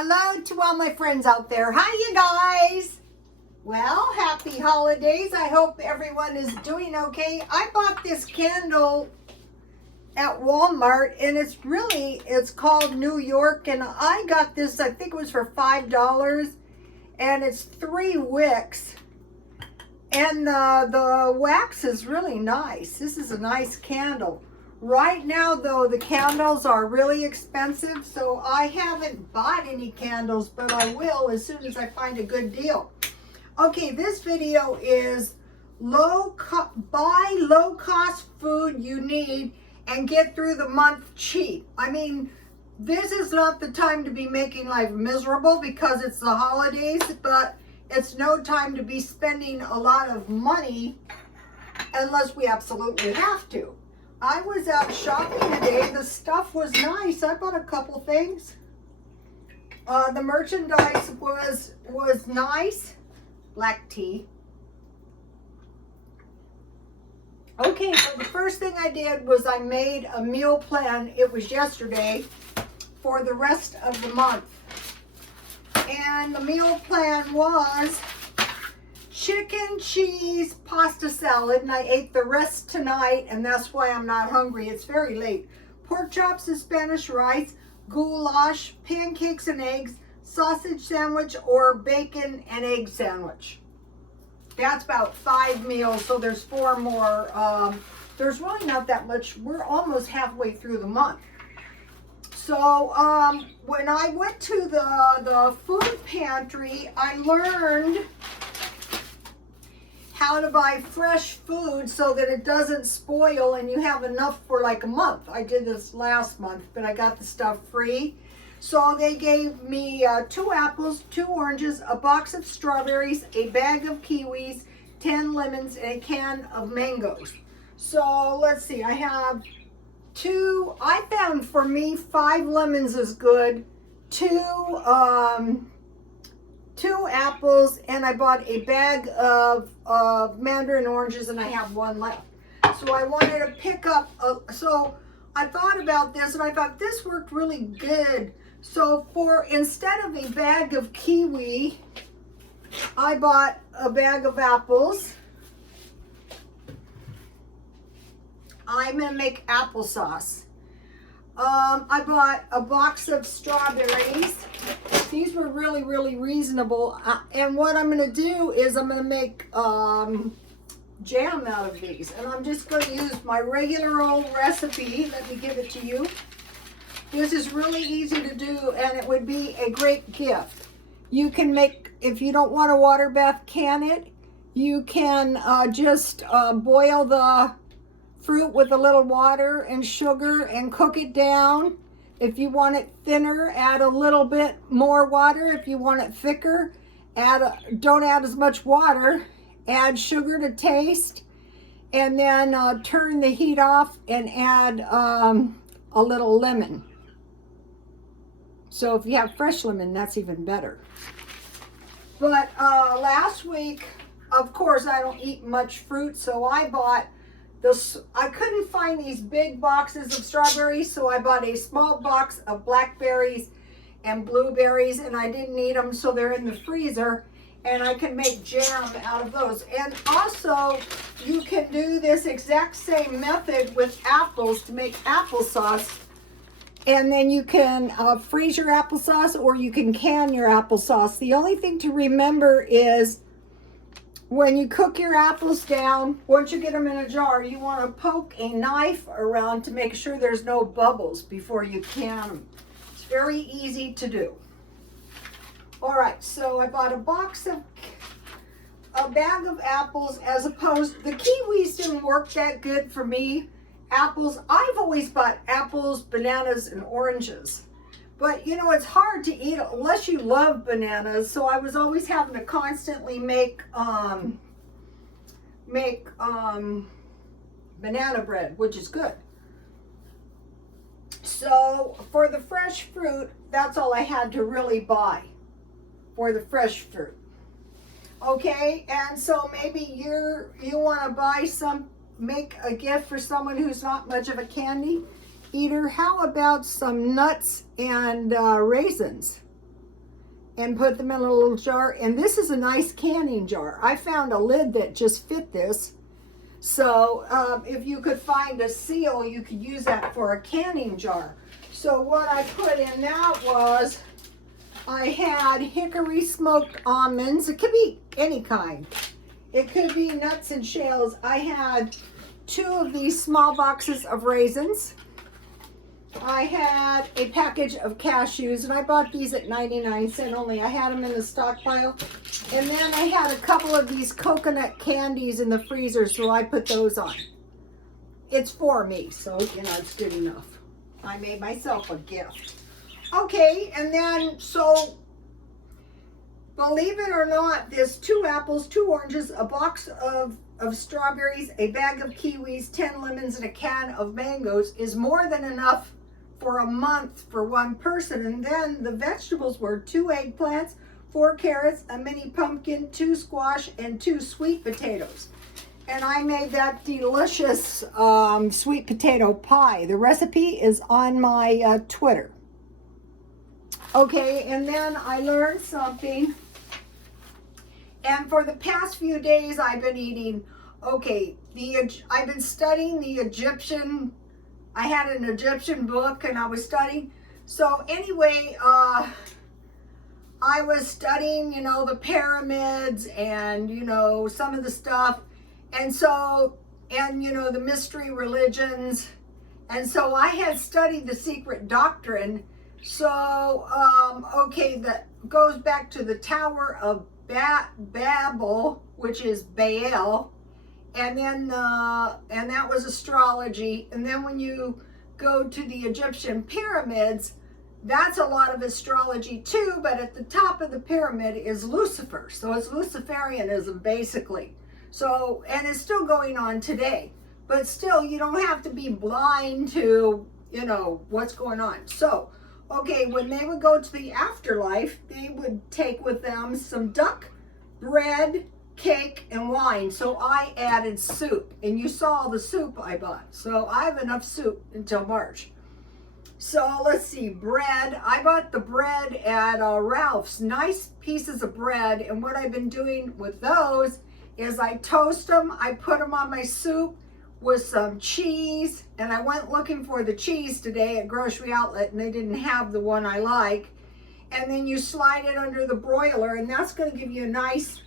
Hello to all my friends out there. Hi, you guys. Well, happy holidays. I hope everyone is doing okay. I bought this candle at Walmart, and it's called New York, and I got this, I think it was for $5, and it's 3 wicks, and the wax is really nice. This is a nice candle. Right now, though, the candles are really expensive, so I haven't bought any candles, but I will as soon as I find a good deal. Okay, this video is buy low-cost food you need and get through the month cheap. I mean, this is not the time to be making life miserable because it's the holidays, but it's no time to be spending a lot of money unless we absolutely have to. I was out shopping today. The stuff was nice. I bought a couple things. The merchandise was nice. Black tea. Okay, so the first thing I did was I made a meal plan. It was yesterday for the rest of the month. And the meal plan was chicken, cheese, pasta salad, and I ate the rest tonight, and that's why I'm not hungry. It's very late. Pork chops and Spanish rice, goulash, pancakes and eggs, sausage sandwich, or bacon and egg sandwich. That's about 5 meals, so there's 4 more. There's really not that much. We're almost halfway through the month. So when I went to the food pantry, I learned how to buy fresh food so that it doesn't spoil and you have enough for like a month. I did this last month, but I got the stuff free. So they gave me 2 apples, 2 oranges, a box of strawberries, a bag of kiwis, 10 lemons, and a can of mangoes. So let's see, I have 2, I found for me 5 lemons is good, 2 apples, and I bought a bag of mandarin oranges, and I have 1 left. So I wanted to pick up, so I thought about this, and I thought this worked really good. So instead of a bag of kiwi, I bought a bag of apples. I'm gonna make applesauce. I bought a box of strawberries. These were really, really reasonable. And what I'm going to do is I'm going to make jam out of these. And I'm just going to use my regular old recipe. Let me give it to you. This is really easy to do, and it would be a great gift. You can make, if you don't want a water bath, can it? You can just boil the fruit with a little water and sugar and cook it down. If you want it thinner, add a little bit more water. If you want it thicker, don't add as much water. Add sugar to taste, and then turn the heat off and add a little lemon. So if you have fresh lemon, that's even better. But last week, of course, I don't eat much fruit, so I bought I couldn't find these big boxes of strawberries, so I bought a small box of blackberries and blueberries, and I didn't eat them, so they're in the freezer, and I can make jam out of those. And also, you can do this exact same method with apples to make applesauce, and then you can freeze your applesauce, or you can can your applesauce. The only thing to remember is when you cook your apples down, once you get them in a jar, you want to poke a knife around to make sure there's no bubbles before you can them. It's very easy to do. All right, so I bought a bag of apples, as opposed, the kiwis didn't work that good for me. Apples, I've always bought apples, bananas, and oranges. But, you know, it's hard to eat unless you love bananas. So I was always having to constantly make banana bread, which is good. So for the fresh fruit, that's all I had to really buy for the fresh fruit. Okay, and so maybe you want to make a gift for someone who's not much of a candy eater. How about some nuts and raisins? and put them in a little jar. And this is a nice canning jar. I found a lid that just fit this. So if you could find a seal, you could use that for a canning jar. So what I put in that was, I had hickory smoked almonds. It could be any kind. It could be nuts and shells. I had 2 of these small boxes of raisins. I had a package of cashews, and I bought these at 99 cents only. I had them in the stockpile. And then I had a couple of these coconut candies in the freezer, so I put those on. It's for me, so, you know, it's good enough. I made myself a gift. Okay, and then, so, believe it or not, there's 2 apples, 2 oranges, a box of strawberries, a bag of kiwis, 10 lemons, and a can of mangoes is more than enough for a month for one person. And then the vegetables were 2 eggplants, 4 carrots, a mini pumpkin, 2 squash, and 2 sweet potatoes. And I made that delicious sweet potato pie. The recipe is on my Twitter. Okay, and then I learned something. And for the past few days, I've been eating, okay, I've been studying the Egyptian. I had an Egyptian book and I was studying. So anyway, I was studying, you know, the pyramids and, you know, some of the stuff. And so, and, you know, the mystery religions. And so I had studied the secret doctrine. So, okay, that goes back to the Tower of Babel, which is Baal. And then, and that was astrology. And then when you go to the Egyptian pyramids, that's a lot of astrology too, but at the top of the pyramid is Lucifer. So it's Luciferianism, basically. So, and it's still going on today. But still, you don't have to be blind to, you know, what's going on. So, okay, when they would go to the afterlife, they would take with them some duck, bread, cake, and wine. So I added soup, and you saw the soup I bought. So I have enough soup until March. So let's see, bread. I bought the bread at Ralph's. Nice pieces of bread, and what I've been doing with those is I toast them, I put them on my soup with some cheese, and I went looking for the cheese today at Grocery Outlet, and they didn't have the one I like. And then you slide it under the broiler, and that's going to give you a nice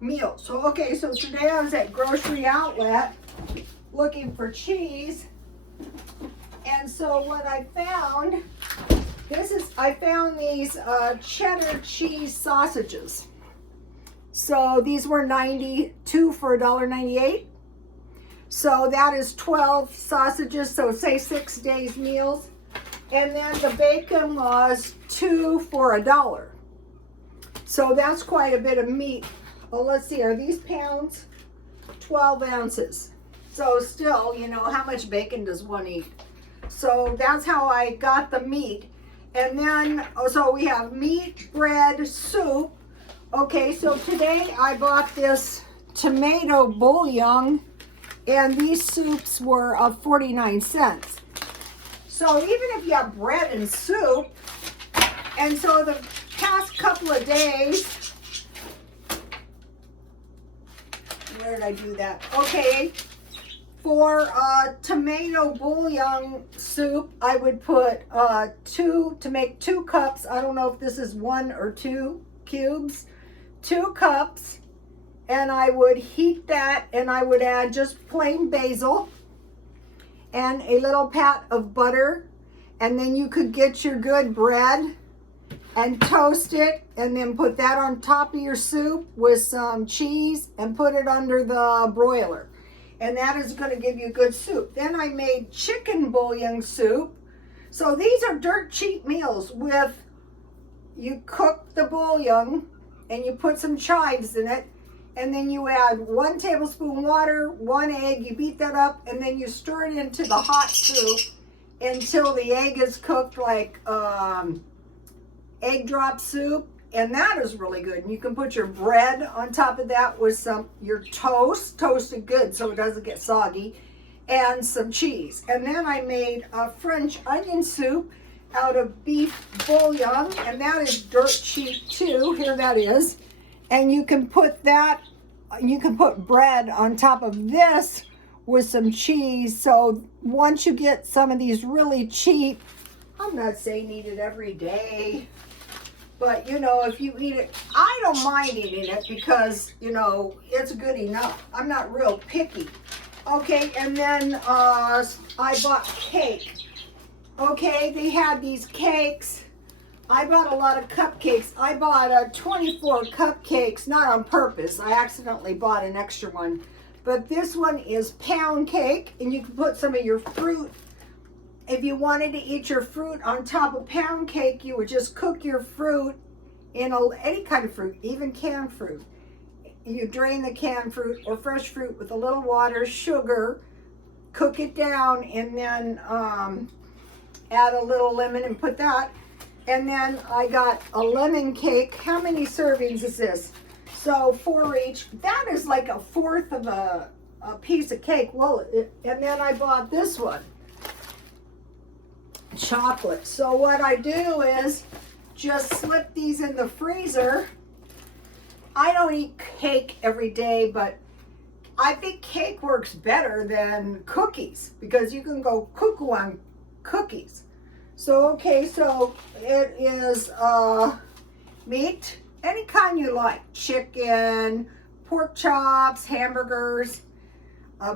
meal. So, okay, so today I was at Grocery Outlet looking for cheese. And so what I found, I found these cheddar cheese sausages. So these were 92 for $1.98. So that is 12 sausages, so say 6 days meals. And then the bacon was 2 for $1. So that's quite a bit of meat. Well, let's see, are these pounds? 12 ounces. So still, you know, how much bacon does one eat? So that's how I got the meat. And then, so we have meat, bread, soup. Okay, so today I bought this tomato bouillon, and these soups were 49 cents. So even if you have bread and soup, and so the past couple of days, where did I do that? Okay, for tomato bouillon soup, I would put to make 2 cups. I don't know if this is 1 or 2 cubes, 2 cups, and I would heat that, and I would add just plain basil and a little pat of butter, and then you could get your good bread and toast it, and then put that on top of your soup with some cheese and put it under the broiler. And that is going to give you good soup. Then I made chicken bouillon soup. So these are dirt cheap meals with, you cook the bouillon and you put some chives in it, and then you add 1 tablespoon water, 1 egg, you beat that up, and then you stir it into the hot soup until the egg is cooked like egg drop soup, and that is really good. And you can put your bread on top of that with your toasted good so it doesn't get soggy, and some cheese. And then I made a French onion soup, out of beef bouillon, and that is dirt cheap too. Here that is. And you can put that, you can put bread on top of this with some cheese. So once you get some of these really cheap, I'm not saying eat it every day, but you know, if you eat it, I don't mind eating it because, you know, it's good enough. I'm not real picky. Okay, and then I bought cake. Okay, they had these cakes. I bought a lot of cupcakes. I bought 24 cupcakes, not on purpose. I accidentally bought an extra one. But this one is pound cake, and you can put some of your fruit. If you wanted to eat your fruit on top of pound cake, you would just cook your fruit in any kind of fruit, even canned fruit. You drain the canned fruit or fresh fruit with a little water, sugar, cook it down, and then add a little lemon and put that. And then I got a lemon cake. How many servings is this? So 4 each. That is like a fourth of a piece of cake. Well, and then I bought this one, chocolate. So what I do is just slip these in the freezer. I don't eat cake every day, but I think cake works better than cookies because you can go cuckoo on cookies. So, okay, so it is meat, any kind you like. Chicken, pork chops, hamburgers,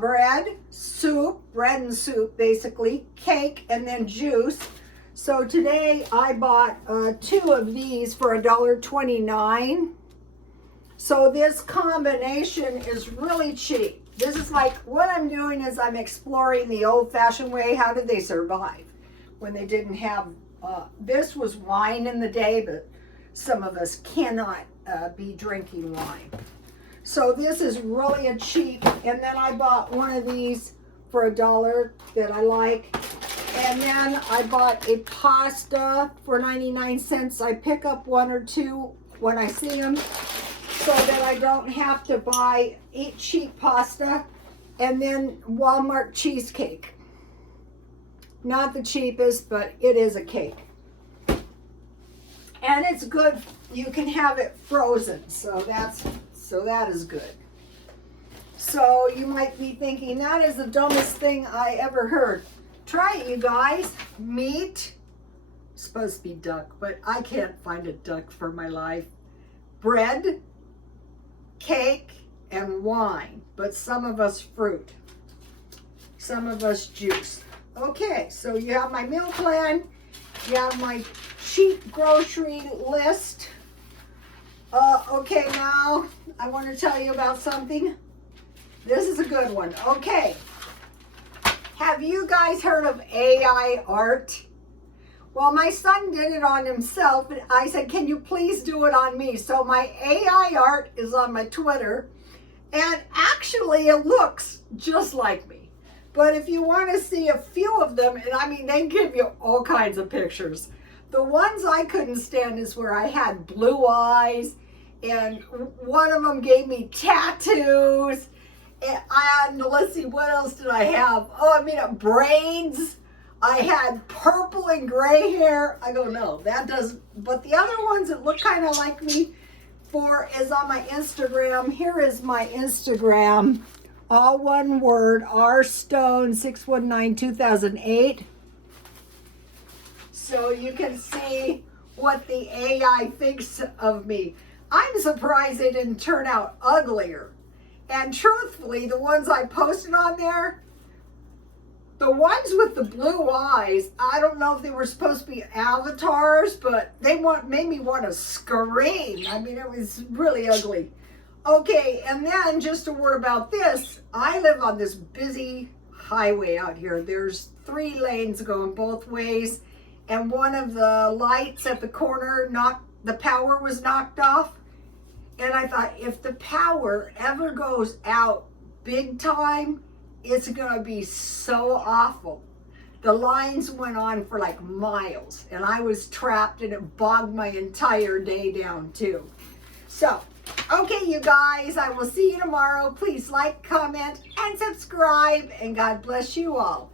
bread and soup, basically, cake, and then juice. So today I bought 2 of these for $1.29. So this combination is really cheap. This is like, what I'm doing is I'm exploring the old-fashioned way. How did they survive when they didn't have, this was wine in the day, but some of us cannot be drinking wine. So this is really a cheap, and then I bought one of these for $1 that I like. And then I bought a pasta for 99 cents. I pick up 1 or 2 when I see them so that I don't have to eat cheap pasta. And then Walmart cheesecake. Not the cheapest, but it is a cake. And it's good. You can have it frozen, so that is good. So you might be thinking, that is the dumbest thing I ever heard. Try it, you guys. Meat. It's supposed to be duck, but I can't find a duck for my life. Bread, cake, and wine. But some of us fruit. Some of us juice. Okay, so you have my meal plan. You have my cheap grocery list. Okay, now I want to tell you about something. This is a good one. Okay. Have you guys heard of AI art? Well, my son did it on himself, and I said, can you please do it on me? So my AI art is on my Twitter, and actually it looks just like me. But if you want to see a few of them, and I mean, they give you all kinds of pictures. The ones I couldn't stand is where I had blue eyes, and one of them gave me tattoos. And let's see, what else did I have? Oh, I mean, braids. I had purple and gray hair. I go, no, that doesn't. But the other ones that look kind of like me is on my Instagram. Here is my Instagram. All one word, rstone6192008. So you can see what the AI thinks of me. I'm surprised they didn't turn out uglier. And truthfully, the ones I posted on there, the ones with the blue eyes, I don't know if they were supposed to be avatars, but they made me want to scream. I mean, it was really ugly. Okay, and then just a word about this. I live on this busy highway out here. There's 3 lanes going both ways, and one of the lights at the corner, the power was knocked off. And I thought, if the power ever goes out big time, it's going to be so awful. The lines went on for like miles, and I was trapped, and it bogged my entire day down too. So, okay, you guys, I will see you tomorrow. Please like, comment, and subscribe, and God bless you all.